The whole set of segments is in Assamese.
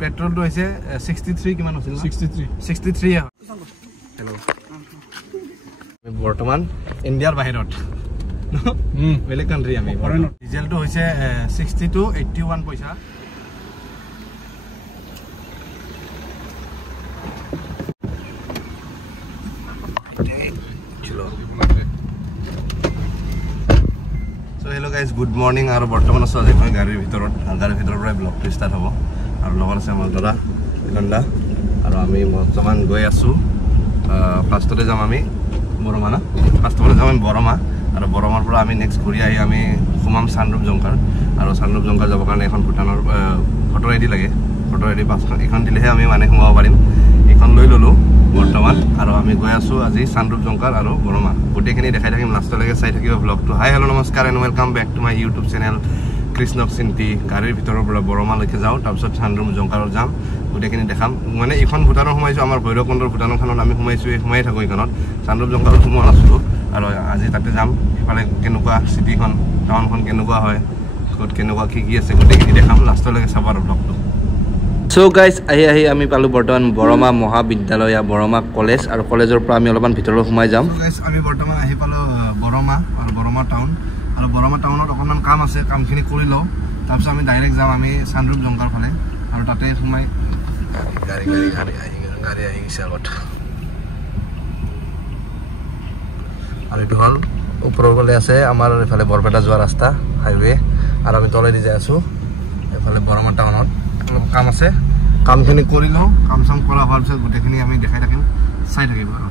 পেট্ৰলটো হৈছে 63 কিমান আছিল 63 হেল্ল' বৰ্তমান ইণ্ডিয়াৰ বাহিৰত বেলেগ কাণ্ট্ৰি আমি ডিজেলটো হৈছে 60 to 81 পইচা So hello guys, good morning. Aru bortoman asu aje moi garir bhitorot pura vlog to start hobo aru logar ase amar dora Ilanda aru ami bortoman goi asu first ore jam ami Boroma na first ore jam ami Boroma aru Boromar pura ami next guri ahi ami khumam Sandrup Jongkar aru Sandrup Jongkar jabo karone ekhon Bhutanor photo ID lage photo ID paskhon ekhon dilehe ami mane khumaba parim ekhon loi lolu বৰ্তমান আৰু আমি গৈ আছো আজি Sandrup Jongkar আৰু Boroma গোটেইখিনি দেখাই থাকিম লাষ্টলৈকে চাই থাকিব ব্লগটো হাই হেল্ল নমস্কাৰ and welcome back to my YouTube channel কৃষ্ণক চিন্তি গাড়ীৰ ভিতৰৰ পৰা Boroma লৈকে যাওঁ তাৰপিছত Sandrup Jongkaৰত যাম গোটেইখিনি দেখাম মানে এইখন ভূটানৰ সোমাইছো আমাৰ ভৈৰৱকুণ্ডৰ ভূটানখনত আমি সোমাইছো সোমাই থাকো এইখনত Sandrup Jongkaৰত সোমোৱা নাছিলো আৰু আজি তাতে যাম ইফালে কেনেকুৱা চিটিখন টাউনখন কেনেকুৱা হয় ক'ত কেনেকুৱা কি আছে গোটেইখিনি দেখাম লাষ্টলৈকে চাব আৰু ব্লগটো So guys, ahi ami palu bortoman Boroma Mohabidyalaya Boroma College aru collegeor pra ami olopan bhitoror humai jam. So guys, ami bortoman ahi palu Boroma aru Boroma town aru Boroma townot okoman kam ase kamkhini kori lo tarpor ami direct jam ami Sandrup Jongkar phale aru tate humai gari ahi sagot aru etu hol upor gole ase amar ephale Borpeta joa rasta highway aru ami tolai di jai asu ephale Boroma townot কাম আছে কামখিনি কৰি লওঁ কাম সাম কৰা হোৱাৰ পিছত গোটেইখিনি আমি দেখাই থাকিম চাই থাকিব আৰু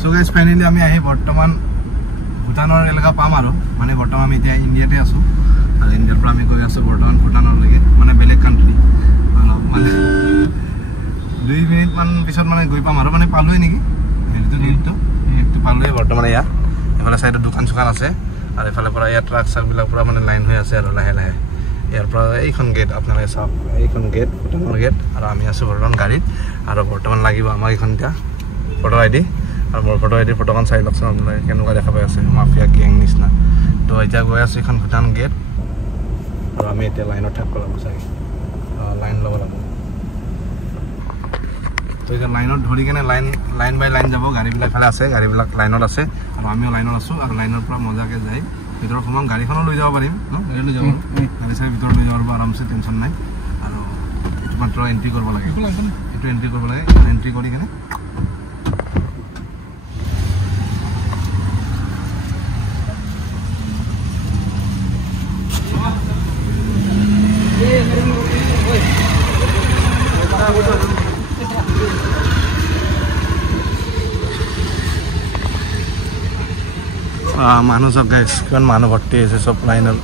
সো গাইস ফাইনালি আমি আহি বৰ্তমান ভূটানৰ এলেকা পাম আৰু মানে বৰ্তমান আমি এতিয়া ইণ্ডিয়াতে আছো আৰু ইণ্ডিয়াৰ পৰা আমি গৈ আছো বৰ্তমান ভূটানলৈকে মানে বেলেগ কাণ্ট্ৰি মানে 2 মিনিট মান পিছত মানে গৈ পাম আৰু মানে পালোই নেকি হেৰিটো পালোই বৰ্তমান ইয়া এফালে সাইডত দোকান চোকান আছে আৰু এফালে পৰা ইয়া ট্ৰাক চাকবিলাক পুৰা মানে লাইন হৈ আছে আৰু লাহে লাহে ইয়াৰ পৰা এইখন গেট আপোনালোকে চাওক এইখন গেট ভূটানৰ গেট আৰু আমি আছো বৰ্তমান গাড়ীত আৰু বৰ্তমান লাগিব আমাক এইখন এতিয়া ফটো আইডি আৰু মোৰ ফটো আইডি ফটোখন চাই লওকচোন আপোনালোকে কেনেকুৱা দেখা পাই আছে মাফিয়া গেং নিচিনা তো এতিয়া গৈ আছো এইখন ভূটান গেট আৰু আমি এতিয়া লাইনত থাকিব লাগিব চাগে লাইন ল'ব লাগিব তো এতিয়া লাইনত ধৰি কেনে লাইন বাই লাইন যাব গাড়ীবিলাক ফালে আছে গাড়ীবিলাক লাইনত আছে আৰু আমিও লাইনত আছো আৰু লাইনৰ পৰা মজাকে যাই ভিতৰৰ সোমাম গাড়ীখনো লৈ যাব পাৰিম ন লৈ যাব গাড়ী চাই ভিতৰত লৈ যাব আৰামছে টেনশ্যন নাই আৰু এইটো মাত্ৰ এন্ট্ৰি কৰিব লাগে এইটো এন্ট্ৰি কৰিব লাগে এন্ট্ৰি কৰি কেনে মানুহ চব গাইছ কিমান মানুহ ভৰ্তি হৈছে চব লাইনত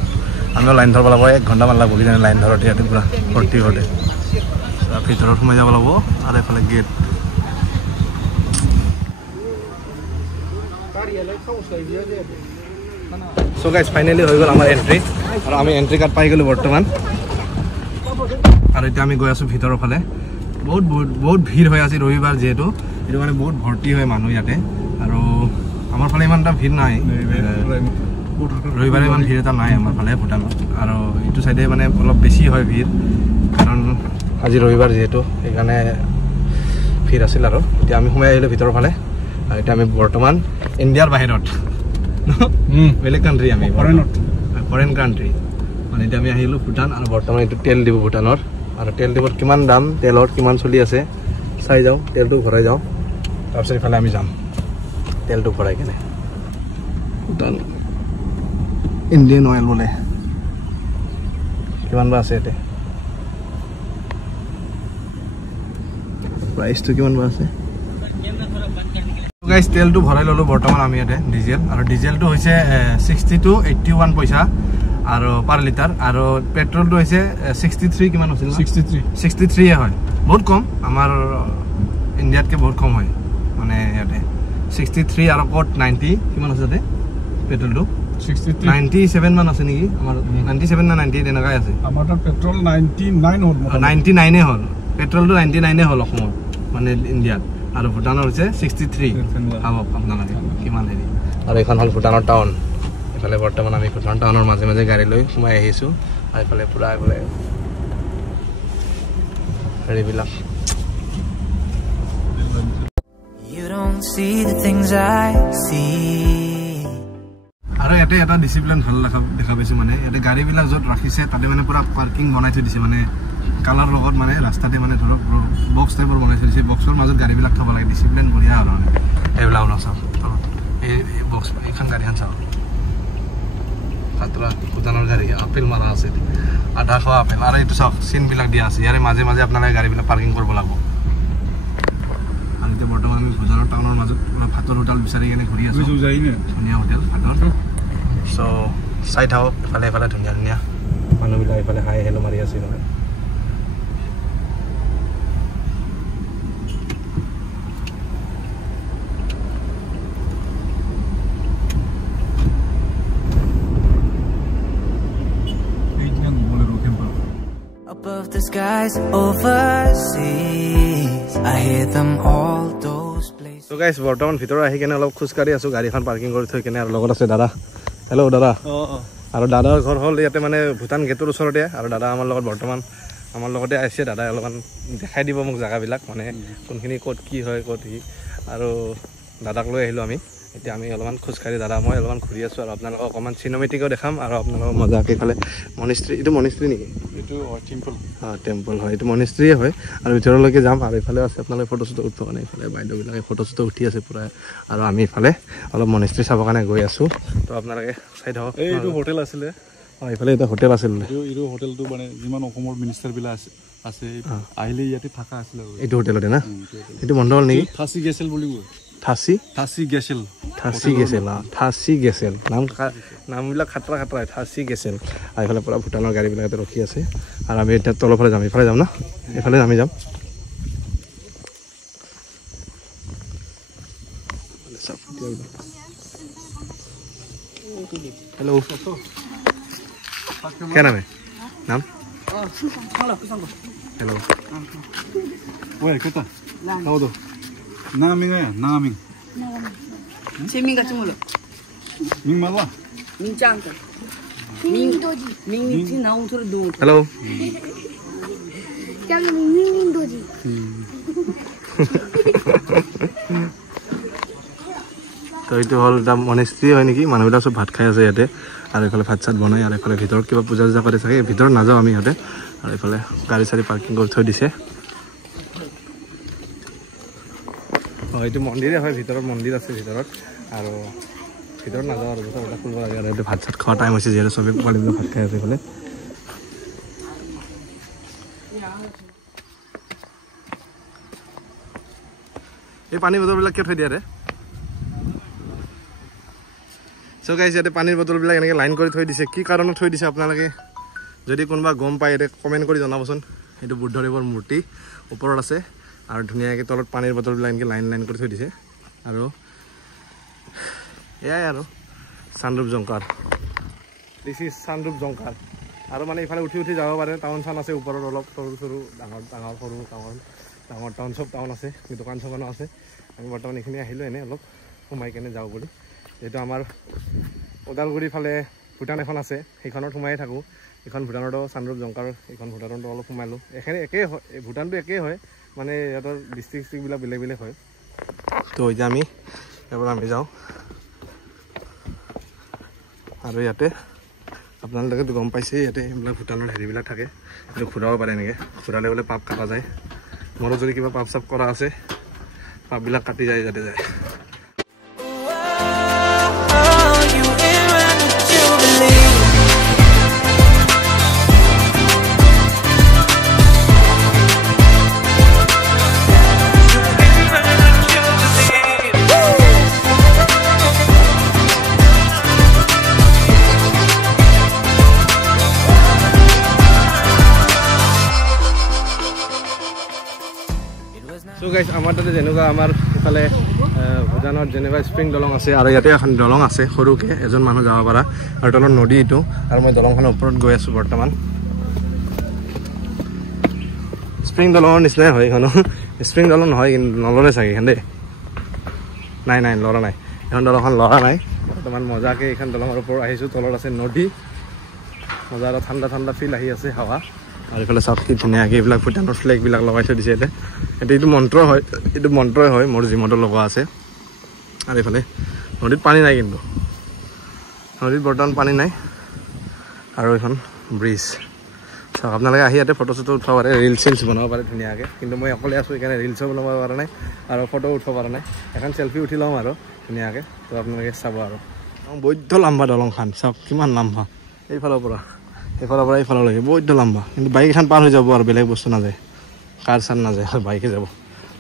আমিও লাইন ধৰিব লাগিব 1 ঘণ্টা মান লাগিব কিজানি লাইন ধৰোঁতে ইয়াতে পুৰা ভৰ্তি হ'লে ভিতৰত সোমাই যাব লাগিব আৰু এইফালে গেট চ' গাইছ ফাইনেলি হৈ গ'ল আমাৰ এণ্ট্ৰি আৰু আমি এণ্ট্ৰি কাৰ্ড পাই গ'লোঁ বৰ্তমান আৰু এতিয়া আমি গৈ আছোঁ ভিতৰৰ ফালে বহুত ভিৰ হৈ আছে ৰবিবাৰ যিহেতু এইটো কাৰণে বহুত ভৰ্তি হয় মানুহ ইয়াতে আৰু আমাৰ ফালে ইমান এটা ভিৰ নাই ৰবিবাৰে ইমান ভিৰ এটা নাই আমাৰ ফালে ভূটানত আৰু এইটো চাইডে মানে অলপ বেছি হয় ভিৰ কাৰণ আজি ৰবিবাৰ যিহেতু সেইকাৰণে ভিৰ আছিল আৰু এতিয়া আমি সোমাই আহিলোঁ ভিতৰৰ ফালে আৰু এতিয়া আমি বৰ্তমান ইণ্ডিয়াৰ বাহিৰত বেলেগ কাণ্ট্ৰি আমি ফৰেন কাণ্ট্ৰি মানে এতিয়া আমি আহিলোঁ ভূটান আৰু বৰ্তমান এইটো তেল দিব ভূটানৰ আৰু তেল দিবত কিমান দাম তেলৰ কিমান চলি আছে চাই যাওঁ তেলটো ভৰাই যাওঁ তাৰপিছত ইফালে আমি যাম তেলটো ভৰাই কেনে ভূটান ইণ্ডিয়ান অইল বোলে কিমান বা আছে ইয়াতে প্ৰাইচটো কিমান বা আছে গাইছ তেলটো ভৰাই ল'লোঁ বৰ্তমান আমি ইয়াতে ডিজেল আৰু ডিজেলটো হৈছে 60 to 81 পইচা আৰু পাৰ লিটাৰ আৰু পেট্ৰলটো হৈছে 63 কিমান আছিল 63 হয় বহুত কম আমাৰ ইণ্ডিয়াতকৈ বহুত কম হয় মানে ইয়াতে 63 আৰু কত 90 কিমান আছে তে পেট্ৰলটো 97 মান আছে নেকি আমাৰ 97 না 90 তেনেকাই আছে আমাৰ পেট্ৰল 99 হ'ল 99 হ'ল পেট্ৰলটো 99 হ'ল অসমত মানে ইণ্ডিয়াত আৰু ভূটানৰ হৈছে 63 হ'ব আপোনালোকে কিমান হেৰি আৰু এখন হ'ল ভূটানৰ টাউন এফালে বৰ্তমান আমি ভূটান টাউনৰ মাজে মাজে গাড়ী লৈ সোমাই আহিছোঁ আৰু এফালে পুৰা এফালে হেৰিবিলাক You don't see the things I see. আৰু ইয়াতে এটা ডিসিপ্লিন ভাল দেখা পাইছো মানে ইয়াতে গাড়ীবিলাক য'ত ৰাখিছে তাতে মানে পুৰা পাৰ্কিং বনাই থৈ দিছে মানে কালাৰ লগত মানে ৰাস্তাতে মানে ধৰক বক্স টাইপৰ বনাই থৈ দিছে বক্সৰ মাজত গাড়ীবিলাক থব লাগে ডিসিপ্লিন বঢ়িয়া হ'ল মানে এইবিলাক চাওক এই বক্স এইখন গাড়ীখন চাওক খাতৰা ভূটানৰ গাড়ী আপেল মাৰা আছে আধা খোৱা আপেল আৰু এইটো চাওক চিনবিলাক দিয়া আছে ইয়াৰে মাজে মাজে আপোনালোকে গাড়ীবিলাক পাৰ্কিং কৰিব লাগিব আৰু এতিয়া বৰ্তমান আমি ভূটানৰ টাউনৰ মাজত ভাতৰ হোটেল বিচাৰি কিনে ঘূৰি আছোঁ ধুনীয়া হোটেল ভাতৰ চ' চাই থাকক এফালে এফালে ধুনীয়া ধুনীয়া মানুহবিলাক এইফালে হাই হেলো মাৰি আছে নহয় Above the skies overseas, I hear them all those places. So guys, বৰ্তমান ভিতৰত আহি কেনে অলপ খোজকাঢ়ি আছোঁ গাড়ীখন পাৰ্কিং কৰি থৈ কেনে আৰু লগত আছে দাদা হেল্ল' দাদা আৰু দাদাৰ ঘৰ হ'ল ইয়াতে মানে ভূটান গেটৰ ওচৰতে আৰু দাদা আমাৰ লগত বৰ্তমান আমাৰ লগতে আহিছে দাদাই অলপমান দেখাই দিব মোক জেগাবিলাক মানে কোনখিনি ক'ত কি হয় ক'ত কি আৰু দাদাক লৈ আহিলোঁ আমি এতিয়া আমি অলপমান খোজকাঢ়ি দাদা মই অলপমান ঘূৰি আছোঁ আৰু আপোনালোকক অকণমান চিনেমেটিকো দেখাম আৰু আপোনালোকক মজাকৈ ইফালে মনিষ্ট্ৰী এইটো মনিষ্ট্ৰী নেকি এইটো টেম্পল টেম্পল হয় এইটো মনিষ্ট্ৰীয়ে হয় আৰু ভিতৰলৈকে যাম আৰু ইফালে আছে আপোনালোকে ফটো চটো উঠিব কাৰণে ইফালে বাইদেউবিলাকে ফটো চটো উঠি আছে পূৰা আৰু আমি ইফালে অলপ মনিষ্ট্ৰী চাবৰ কাৰণে গৈ আছোঁ তো আপোনালোকে চাই থাকক এইটো হোটেল আছিলে ইফালে এটা হোটেল আছিল এইটো হোটেলটো মানে যিমান অসমৰ মিনিষ্টাৰবিলাক আছে আহিলে ইয়াতে থকা আছিলে এইটো হোটেলতে না এইটো বন্ধ হ'ল নেকি থাচি গেছিল বুলি কয় থাচি গেছিল নামবিলাক খাতৰা খাতৰা থাচি গেছিল আৰু এইফালে পৰা ভূটানৰ গাড়ীবিলাক ইয়াতে ৰখি আছে আৰু আমি এতিয়া তলৰ ফালে যাম এইফালে যাম না এইফালে আমি যাম হেল্ল' क्या नाम है नाम हेलो ओए केता 나오도 나밍이야 나밍 재민가 좀 몰라 밍 말와 민짱가 민도지 민민티 나온 소리 도 हेलो 짱이 민민도지 তো এইটো হ'ল এটা মনেষ্ট্ৰী হয় নেকি মানুহবিলাক চব ভাত খাই আছে ইয়াতে আৰু এইফালে ভাত চাত বনাই আৰু এইফালে ভিতৰত কিবা পূজা চূজা কৰি থাকে ভিতৰত নাযাওঁ আমি সিহঁতে আৰু এইফালে গাড়ী চাড়ী পাৰ্কিং কৰি থৈ দিছে এইটো মন্দিৰে হয় ভিতৰত মন্দিৰ আছে ভিতৰত আৰু ভিতৰত নাযাওঁ আৰু ভিতৰত এটা খুলিব লাগে আৰু এইটো ভাত চাত খোৱা টাইম হৈছে যিহেতু চবেই পোৱালিবিলাক ভাত খাই আছে এইফালে এই পানী বটলবিলাক কিয় থৈ দিয়া ৰে চ' গাইজ ইয়াতে পানীৰ বটলবিলাক এনেকৈ লাইন কৰি থৈ দিছে কি কাৰণত থৈ দিছে আপোনালোকে যদি কোনোবা গম পায় ইয়াতে কমেণ্ট কৰি জনাবচোন এইটো বুদ্ধদেৱৰ মূৰ্তি ওপৰত আছে আৰু ধুনীয়াকৈ তলত পানীৰ বটলবিলাক এনেকৈ লাইন লাইন কৰি থৈ দিছে আৰু এয়াই আৰু চানৰূপ জংকাৰ দিছ ইজ চানৰূপ জংকাৰ আৰু মানে ইফালে উঠি উঠি যাব পাৰে টাউন চাউন আছে ওপৰত অলপ সৰু সৰু ডাঙৰ ডাঙৰ সৰু ডাঙৰ টাউন চব টাউন আছে দোকান চোকানো আছে আমি বৰ্তমান এইখিনি আহিলোঁ এনেই অলপ সোমাই কেনে যাওঁ বুলি যিহেতু আমাৰ ওদালগুৰি ফালে ভূটান এখন আছে সেইখনত সোমাই থাকোঁ এইখন ভূটানতো চানৰূপ জংকাৰ এইখন ভূটানতো অলপ সোমালোঁ এইখিনি একেই হয় ভূটানটো একেই হয় মানে সিহঁতৰ ডিষ্ট্ৰিক্টবিলাক বেলেগ বেলেগ হয় তো এতিয়া আমি ইয়াৰ পৰা আমি যাওঁ আৰু ইয়াতে আপোনালোকেতো গম পাইছে ইয়াতে এইবিলাক ভূটানৰ হেৰিবিলাক থাকে এইটো ঘূৰাব পাৰে এনেকৈ ঘূৰালে বোলে পাপ কাটা যায় মোৰো যদি কিবা পাপ চাপ কৰা আছে পাপবিলাক কাটি যায় যাতে যায় So guys, আমাৰ তাতে যেনেকুৱা আমাৰ ইফালে ভূটানত যেনেকুৱা স্প্ৰিং দলং আছে আৰু ইয়াতে এখন দলং আছে সৰুকৈ এজন মানুহ যাব পৰা আৰু তলত নদী এইটো আৰু মই দলংখনৰ ওপৰত গৈ আছোঁ বৰ্তমান স্প্ৰিং দলঙৰ নিচিনাই হয় এইখনো স্প্ৰিং দলং নহয় কিন্তু নলৰে চাগে এইখন দেই নাই নাই লৰা নাই এখন দলংখন লৰা নাই বৰ্তমান মজাকৈ এইখন দলঙৰ ওপৰত আহিছোঁ তলত আছে নদী মজা আৰু ঠাণ্ডা ঠাণ্ডা ফিল আহি আছে হাৱা আৰু এইফালে চাওক কি ধুনীয়াকৈ এইবিলাক ভূটানৰ ফ্লেগবিলাক লগাই থৈ দিছে ইয়াতে এইটো মন্ত্ৰ হয় এইটো মন্ত্ৰই হয় মোৰ জিমতো লগোৱা আছে আৰু এইফালে নদীত পানী নাই কিন্তু নদীত বৰ্তমান পানী নাই আৰু এখন ব্ৰিজ চাওক আপোনালোকে আহি ইয়াতে ফটো চটো উঠাব পাৰে ৰিলচ চিলচ বনাব পাৰে ধুনীয়াকৈ কিন্তু মই অকলে আছোঁ সেইকাৰণে ৰিলচো বনাব পৰা নাই আৰু ফটো উঠাব পৰা নাই এখন চেল্ফি উঠি ল'ম আৰু ধুনীয়াকৈ তো আপোনালোকে চাব আৰু বৈদ্য লম্বা দলংখন চাওক কিমান লম্বা এইফালৰ পৰা এইফাললৈকে বৈদ্য লম্বা কিন্তু বাইক এখন পাৰ হৈ যাব আৰু বেলেগ বস্তু নাযায় কাৰ চাৰ নাযায় আৰু বাইকে যাব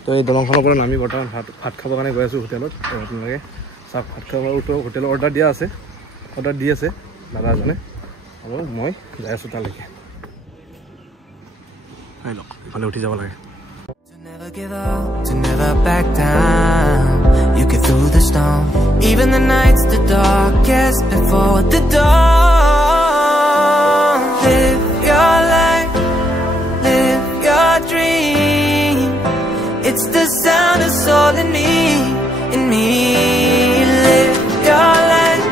তো এই দলংখনৰ পৰা নামি বৰ্তমান ভাত খাবৰ কাৰণে গৈ আছোঁ হোটেলত আপোনালোকে চাওক ভাত খাব হোটেলত অৰ্ডাৰ দি আছে দাদা এজনে আৰু মই যাই আছোঁ তালৈকে ইফালে উঠি যাব লাগে To never give up, to never back down. You get through the storm, even the nights the darkest before the dawn. Live your life, live your dream. It's the sound of soul in me, in me. Live your life,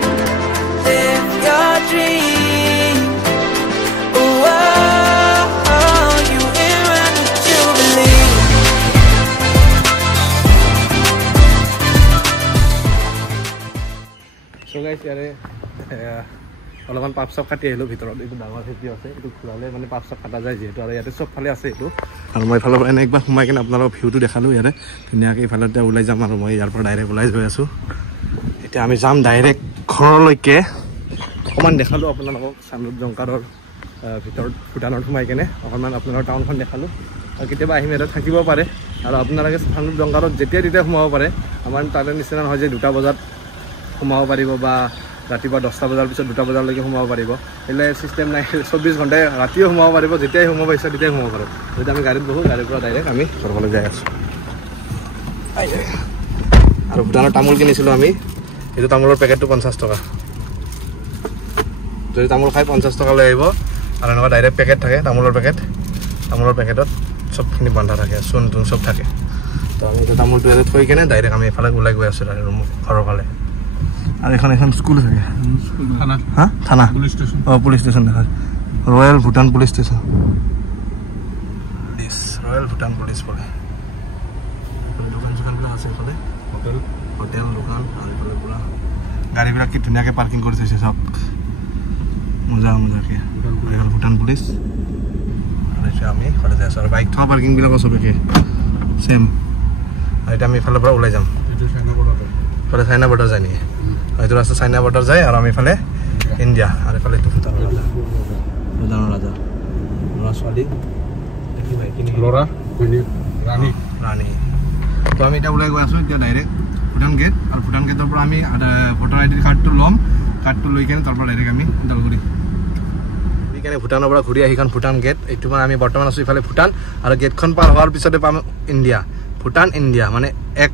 live your dream. Oh, oh, oh, you in when you believe. So guys, ইয়াৰে অলপমান পাপ চাপ কাটি আহিলোঁ ভিতৰত এইটো ডাঙৰ খেতি আছে এইটো ঘূৰালে মানে পাপ চাপ কাটা যায় যিহেতু আৰু ইয়াতে চব ফালে আছে এইটো আৰু মই এইফালৰ পৰা এনে একবাৰ সোমাই কিনে আপোনালোকক ভিউটো দেখালোঁ ইয়াতে ধুনীয়াকৈ এইফালতে ওলাই যাম আৰু মই ইয়াৰ পৰা ডাইৰেক্ট ওলাই গৈ আছোঁ এতিয়া আমি যাম ডাইৰেক্ট ঘৰলৈকে অকণমান দেখালোঁ আপোনালোকক চামৰূপ জংকাৰৰ ভিতৰত ভূটানত সোমাই কিনে অকণমান আপোনালোকৰ টাউনখন দেখালোঁ আৰু কেতিয়াবা আহিম ইয়াতে থাকিব পাৰে আৰু আপোনালোকে চামৰূপ জংকাৰত যেতিয়া তেতিয়া সোমাব পাৰে আমাৰ তাতে নিচিনা নহয় যে 2টা বজাত সোমাব পাৰিব বা ৰাতিপুৱা 10টা বজাৰ পিছত 2টা বজালৈকে সোমাব পাৰিব এইবিলাক চিষ্টেম নাই 24 ঘণ্টাই ৰাতিও সোমাব পাৰিব যেতিয়াই সোমাব ইচ্ছা তেতিয়াই সোমাব পাৰোঁ যদি আমি গাড়ীত বহোঁ গাড়ীৰ পৰা ডাইৰেক্ট আমি ঘৰলৈ যাই আছোঁ আৰু ভূটানৰ তামোল কিনিছিলোঁ আমি এইটো তামোলৰ পেকেটটো 50 টকা যদি তামোল খাই 50 টকা লৈ আহিব আৰু এনেকুৱা ডাইৰেক্ট পেকেট থাকে তামোলৰ পেকেটত চবখিনি বন্ধা থাকে চূণ তুণ চব থাকে তো আমি এইটো তামোলটো ইয়াতে থৈ কিনে ডাইৰেক্ট আমি এইফালে ওলাই গৈ আছোঁ ঘৰৰ ফালে আৰু এখন স্কুল থাকে থানা পুলিচ ষ্টেচন দেখা royal Bhutan police station royal Bhutan police বোলে দোকান চোকানবিলাক আছে এইফালে হোটেল দোকান আৰু এইফালে পুৰা গাড়ীবিলাক কি ধুনীয়াকৈ পাৰ্কিং কৰি থৈছে চব মজাকৈ ভূটান পুলিচ আৰু এতিয়া আমি ঘৰলৈ যাই আছোঁ আৰু বাইক থকা পাৰ্কিংবিলাকো চব একে চেম আৰু এতিয়া আমি এইফালৰ পৰা ওলাই যাম এইফালে চাইনা বৰ্ডাৰ যায় নেকি এইটো ৰাস্তা চাইনা বৰ্ডাৰ যায় আৰু আমি এইফালে ইণ্ডিয়া আৰু এইফালে এইটো ভূটানৰ ৰাজা ল'ৰা ছোৱালী ৰাণী তো আমি এতিয়া ওলাই গৈ আছোঁ এতিয়া ডাইৰেক্ট ভূটান গেট আৰু ভূটান গেটৰ পৰা আমি ভোটাৰ আইডি কাৰ্ডটো ল'ম কাৰ্ডটো লৈ কেনে তাৰ পৰা ডাইৰেক্ট আমি ওদালগুৰি সেইকাৰণে ভূটানৰ পৰা ঘূৰি আহি ভূটান গেট এইটো মানে আমি বৰ্তমান আছোঁ ইফালে ভূটান আৰু গেটখন পাৰ হোৱাৰ পিছতে পাম ইণ্ডিয়া ভূটান ইণ্ডিয়া মানে এক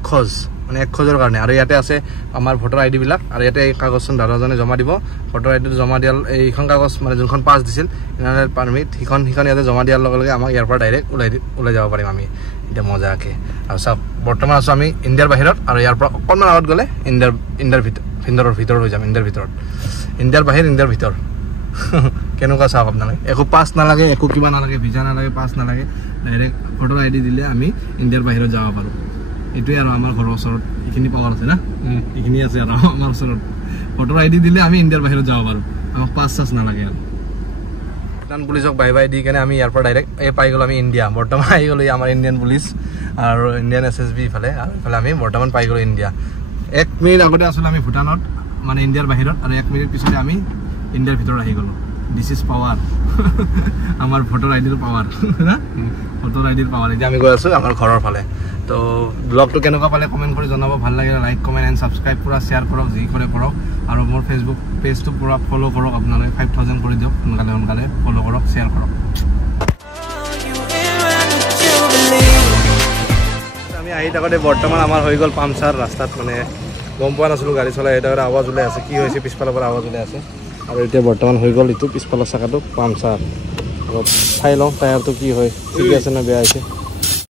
খোজৰ কাৰণে আৰু ইয়াতে আছে আমাৰ ভোটাৰ আইডিবিলাক আৰু ইয়াতে এই কাগজখন দাদাজনে জমা দিব ভোটাৰ আইডিটো জমা দিয়াৰ এইখন কাগজ মানে যোনখন পাছ দিছিল পাৰ্মিট সেইখন ইয়াতে জমা দিয়াৰ লগে লগে আমাক ইয়াৰ পৰা ডাইৰেক্ট ওলাই যাব পাৰিম আমি এতিয়া মজাকৈ আৰু চাওক বৰ্তমান আছোঁ আমি ইণ্ডিয়াৰ বাহিৰত আৰু ইয়াৰ পৰা অকণমান আগত গ'লে ইণ্ডিয়াৰ ভিতৰত হৈ যাম ইণ্ডিয়াৰ বাহিৰ ইণ্ডিয়াৰ ভিতৰ কেনেকুৱা চাওক আপোনালোকে একো পাছ নালাগে একো কিবা নালাগে ভিজা নালাগে পাছ নালাগে ডাইৰেক্ট ভোটাৰ আইডি দিলে আমি ইণ্ডিয়াৰ বাহিৰত যাব পাৰোঁ এইটোৱে আৰু আমাৰ ঘৰৰ ওচৰত এইখিনি পাৱাৰ আছে না এইখিনি আছে আৰু আমাৰ ওচৰত ভোটাৰ আইডি দিলে আমি ইণ্ডিয়াৰ বাহিৰত যাব পাৰোঁ আমাক পাছ চাছ নালাগে আৰু ভূটান পুলিচক বাই দি কেনে আমি ইয়াৰ পৰা ডাইৰেক্ট পাই গ'লোঁ আমি ইণ্ডিয়া বৰ্তমান আহি গ'লোঁ আমাৰ ইণ্ডিয়ান পুলিচ আৰু ইণ্ডিয়ান SSB ইফালে আৰু ইফালে আমি বৰ্তমান পাই গ'লোঁ ইণ্ডিয়া 1 মিনিট আগতে আছিলোঁ আমি ভূটানত মানে ইণ্ডিয়াৰ বাহিৰত আৰু 1 মিনিট পিছতে আমি ইণ্ডিয়াৰ ভিতৰত আহি গ'লোঁ দিছ ইজ পাৱাৰ আমাৰ ভোটাৰ আইডিৰ পাৱাৰ ভোটাৰ আইডিৰ পাৱাৰ এতিয়া আমি গৈ আছোঁ আমাৰ ঘৰৰ ফালে তো ব্লগটো কেনেকুৱা পালে কমেণ্ট কৰি জনাব ভাল লাগিলে লাইক কমেণ্ট এণ্ড ছাবস্ক্ৰাইব পূৰা শ্বেয়াৰ কৰক যি কৰে কৰক আৰু মোৰ ফেচবুক পেজটো পূৰা ফ'ল' কৰক আপোনালোকে 5000 কৰি দিয়ক সোনকালে ফ'ল' কৰক শ্বেয়াৰ কৰক আমি আহি থাকোঁতে বৰ্তমান আমাৰ হৈ গ'ল পামচাৰ ৰাস্তাত মানে গম পোৱা নাছিলোঁ গাড়ী চলাই আহি থাকোঁতে আৱাজ ওলাই আছে কি হৈছে পিছফালৰ পৰা আৱাজ ওলাই আছে আৰু এতিয়া বৰ্তমান হৈ গ'ল এইটো পিছফালৰ চাকাটো পামচাৰ অলপ চাই লওঁ টায়াৰটো কি হয় ঠিকে আছে নে বেয়া হৈছে